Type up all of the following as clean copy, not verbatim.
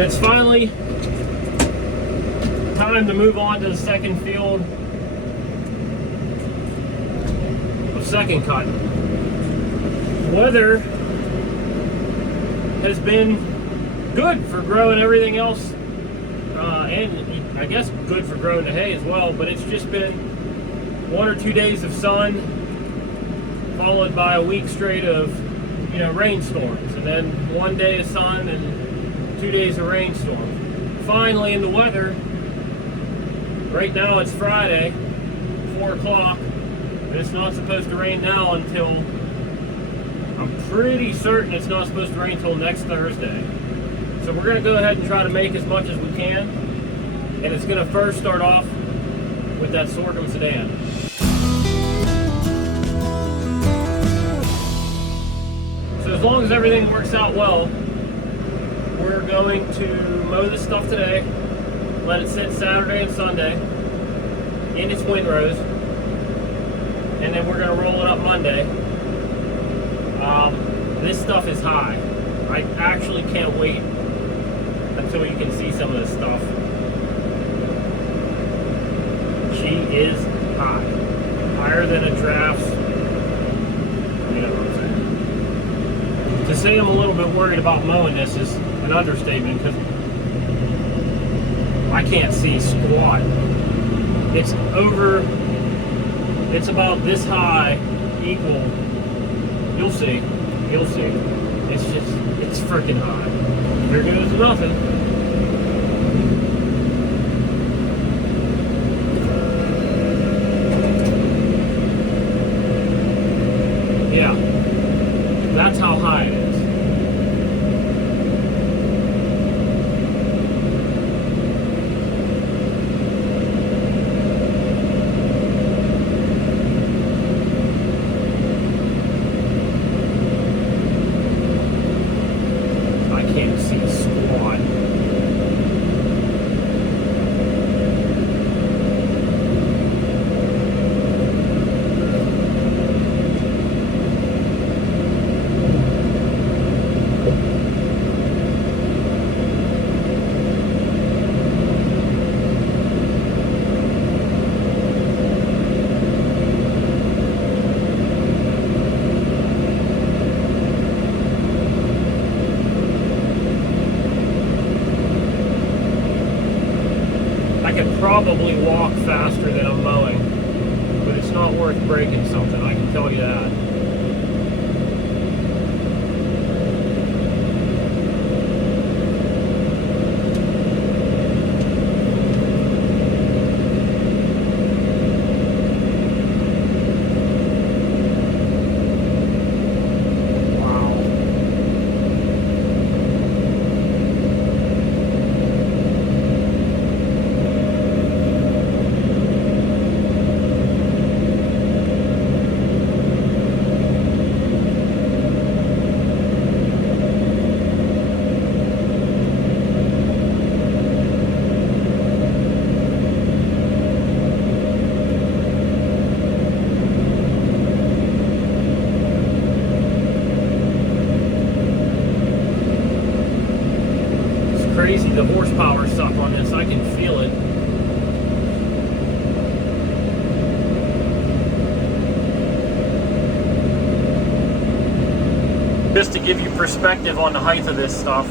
It's finally time to move on to the second field of second cut. Weather has been good for growing everything else, and I guess good for growing the hay as well, but it's just been 1 or 2 days of sun followed by a week straight of rainstorms, and then 1 day of sun and 2 days of rainstorms. Finally, in the weather, right now it's Friday, 4 o'clock, and it's not supposed to rain now until, I'm pretty certain it's not supposed to rain until next Thursday. So we're going to go ahead and try to make as much as we can, and it's going to first start off with that sorghum Sudan. So as long as everything works out well, we're going to mow this stuff today, let it sit Saturday and Sunday in its windrows, and then we're going to roll it up Monday. This stuff is high. I actually can't wait until you can see some of this stuff. She is high. Higher than a giraffe's. You know what I'm saying. To say I'm a little bit worried about mowing this is an understatement, because I can't see squat. It's about this high, equal. You'll see. You'll see. It's freaking high. There goes nothing. Yeah. That's how high it is. Probably walk faster than I'm mowing, but it's not worth breaking something, I can tell you that. Crazy, the horsepower suck on this, I can feel it. Just to give you perspective on the height of this stuff.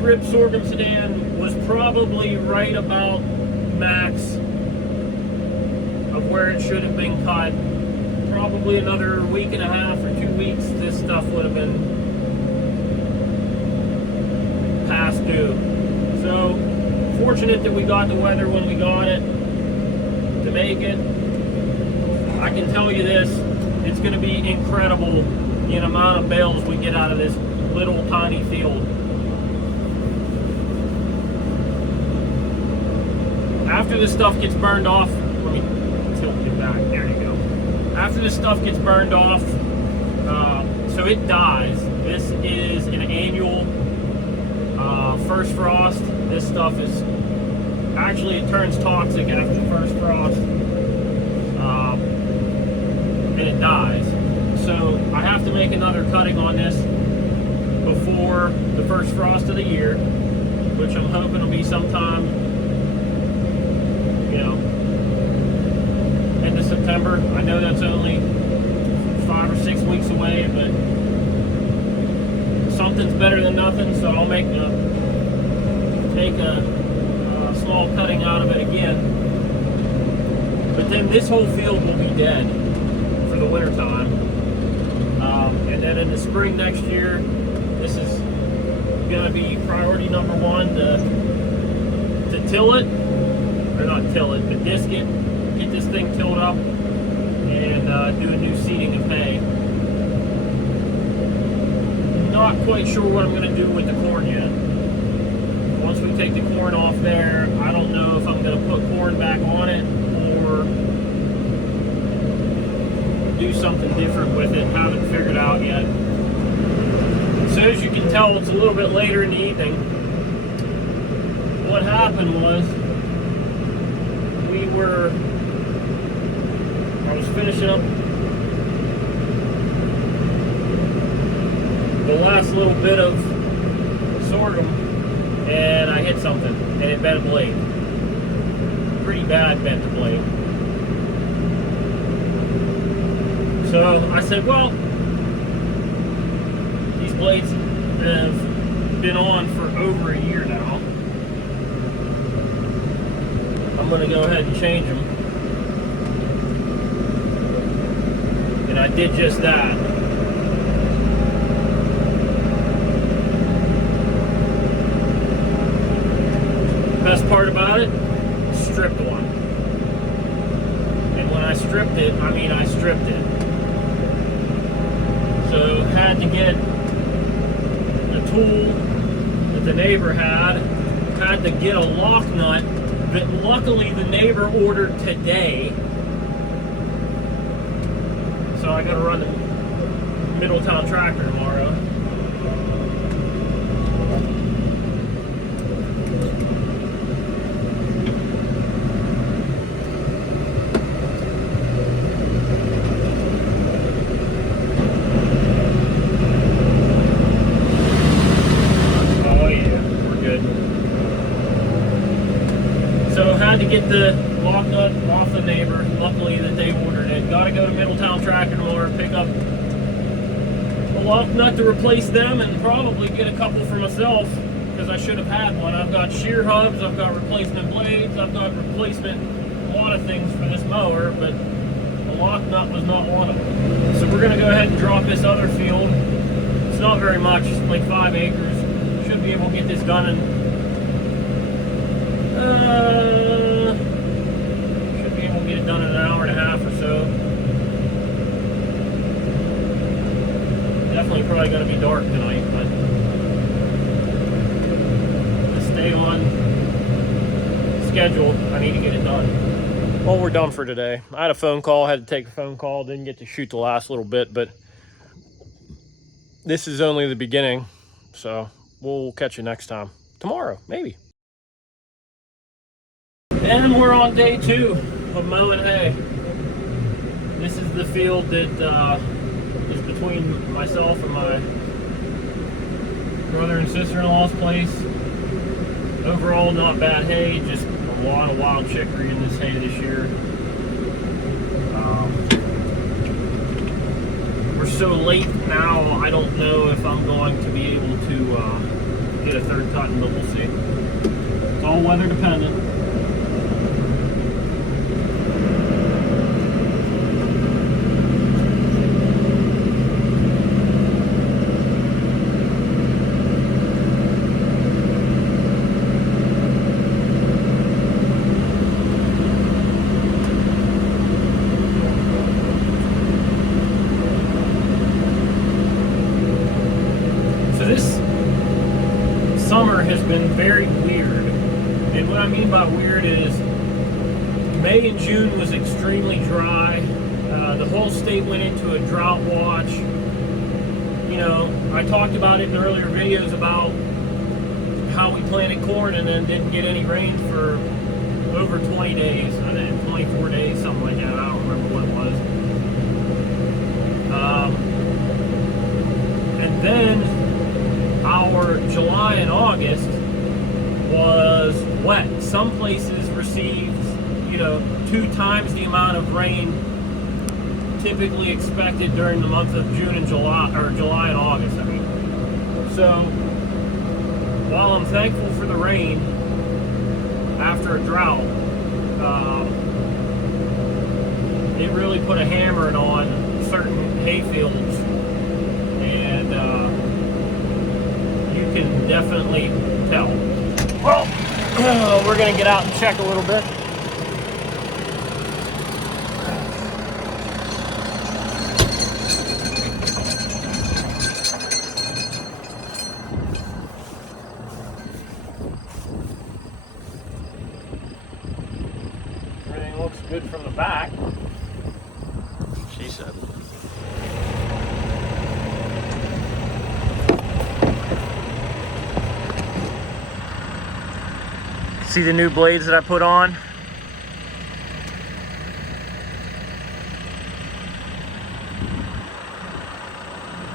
mid-rib sorghum Sudan was probably right about max of where it should have been cut. Probably another week and a half or 2 weeks, this stuff would have been past due. So, fortunate that we got the weather when we got it to make it. I can tell you this, it's going to be incredible the amount of bales we get out of this little tiny field. After this stuff gets burned off, let me tilt it back, there you go. After this stuff gets burned off, so it dies. This is an annual first frost. This stuff is, actually it turns toxic after the first frost, and it dies. So I have to make another cutting on this before the first frost of the year, which I'm hoping will be sometime, end of September. I know that's only 5 or 6 weeks away, but something's better than nothing, so I'll take a small cutting out of it again. But then this whole field will be dead for the winter time. And then in the spring next year, this is going to be priority number one to till it, or not till it, but disc it, get this thing tilled up, and do a new seeding of hay. Not quite sure what I'm going to do with the corn yet. Once we take the corn off there, I don't know if I'm going to put corn back on it or do something different with it. Haven't figured out yet. So as you can tell, it's a little bit later in the evening. What happened was, I was finishing up the last little bit of sorghum, and I hit something, and it bent a blade. Pretty bad bent the blade. So I said, well, these blades have been on for over a year now. I'm going to go ahead and change them. And I did just that. Best part about it, stripped one. And when I stripped it, I mean I stripped it. So had to get a tool that the neighbor had to get a lock nut that luckily the neighbor ordered today. So I gotta run the Middletown tractor tomorrow. To get the lock nut off the neighbor, luckily that they ordered it. Got to go to Middletown Tractor tomorrow, pick up a lock nut to replace them, and probably get a couple for myself, because I should have had one. I've got shear hubs, I've got replacement blades, I've got replacement a lot of things for this mower, but the lock nut was not one of them. So we're going to go ahead and drop this other field. It's not very much, it's like 5 acres. Should be able to get this done in should be able to get it done in an hour and a half or so. Definitely probably going to be dark tonight, but to stay on schedule, I need to get it done. Well, we're done for today. I had a phone call, had to take a phone call, didn't get to shoot the last little bit, but this is only the beginning, so we'll catch you next time. Tomorrow, maybe. And we're on day 2 of mowing hay. This is the field that is between myself and my brother and sister-in-law's place. Overall, not bad hay, just a lot of wild chicory in this hay this year. We're so late now, I don't know if I'm going to be able to get a third cutting, but we'll see. It's all weather dependent. Summer has been very weird, and what I mean by weird is May and June was extremely dry. The whole state went into a drought watch. You know, I talked about it in earlier videos about how we planted corn and then didn't get any rain for over 20 days. I think 24 days, something like that. I don't remember what it was. And then our July and August was wet. Some places received, 2 times the amount of rain typically expected during the month of June and July, or July and August, I mean. So, while I'm thankful for the rain after a drought, it really put a hammering on certain hay fields, and you can definitely tell. Well, we're gonna get out and check a little bit. Everything looks good from the back, she said. See the new blades that I put on?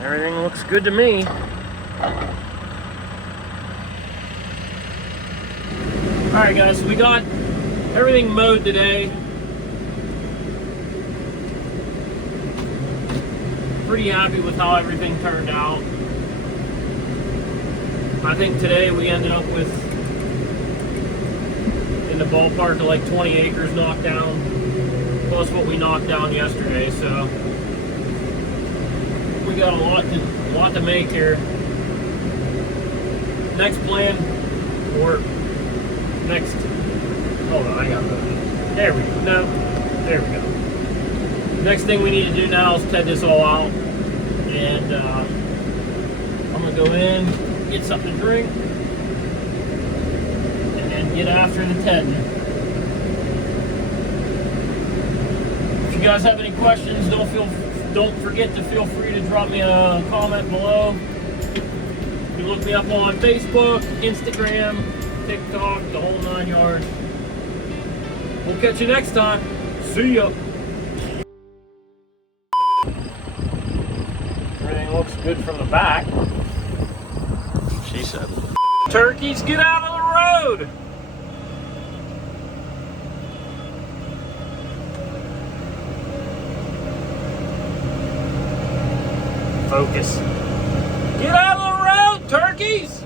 Everything looks good to me. Alright guys, so we got everything mowed today. Pretty happy with how everything turned out. I think today we ended up with in the ballpark of like 20 acres knocked down, plus what we knocked down yesterday, so we got a lot to make here. Next plan, or next, hold on, I got it. There we go. No, there we go. Next thing we need to do now is ted this all out, and I'm gonna go in, get something to drink, get after the tedding. If you guys have any questions, don't forget to feel free to drop me a comment below. You can look me up on Facebook, Instagram, TikTok, the whole 9 yards. We'll catch you next time. See ya. Everything looks good from the back, she said. Turkeys, get out of the road! Focus. Get out of the road, turkeys!